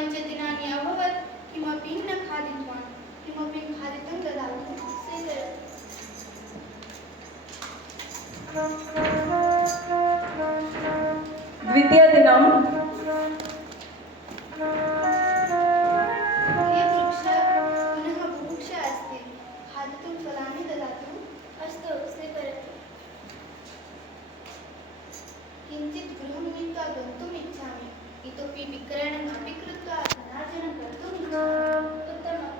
पञ्चदिनानि अभवत् किमपि न खादितवान् किमपि खादितुं ददातु द्वितीयदिनं हे वृक्ष पुनः बुभुक्षा अस्ति खादितुं फलानि ददातु अस्तु स्वीकरोतु किञ्चित् गृहं नीत्वा गन्तुम् इच्छामि इतोपि विक्रयणम् अपि कृत्वा धनार्जनं कर्तुम् इच्छामि उत्तमम्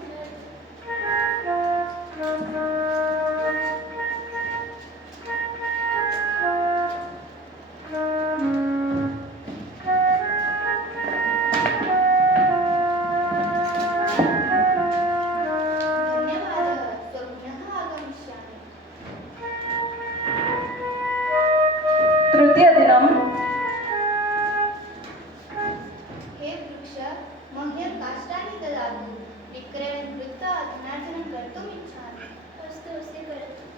धन्यवादः पुनः आगमिष्यामि तृतीयदिनं हे वृक्ष मह्यं काष्ठानि ददातु विक्रयणं कृत्वा धनार्जनं कर्तुम् इच्छामि अस्तु स्वीकरोतु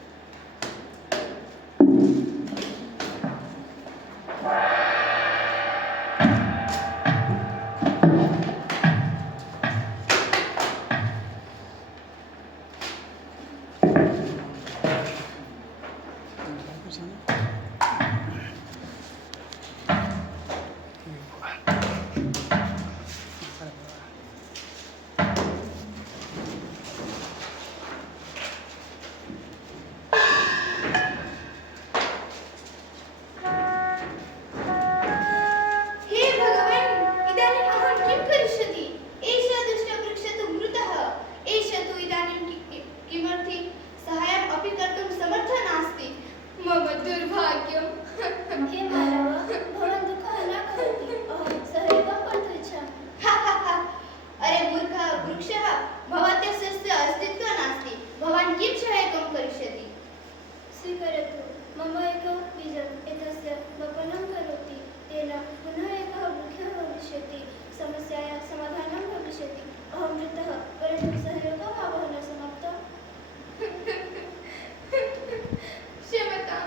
हे भगवन् इदानीम् अहं किं करिष्यामि एषः दुष्टवृक्षः तु मृतः एषः तु इदानीं किमर्थं सहायम् अपि कर्तुं समर्थः नास्ति मम दुर्भाग्यम् हे मानव भवान् दुःखं न करोति अहं सहयोगं कर्तुम् इच्छामि अरे मूर्खः वृक्षः भवतस्य अस्तित्वं नास्ति भवान् किं सहायकं करिष्यति स्वीकरोतु मम एकं बीजम् एतस्य वपनं करोति तेन पुनः एकः वृक्षः भविष्यति समस्यायाः समाधानं भविष्यति अहं मृतः परन्तु सहयोगम् अवः न समाप्तः क्षम्यतां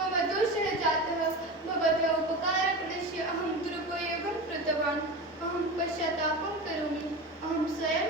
मम दोषः जातः भवतः उपकारफलस्य अहं दुरुपयोगं कृतवान् अहं पश्चात्तापं करोमि अहं स्वयं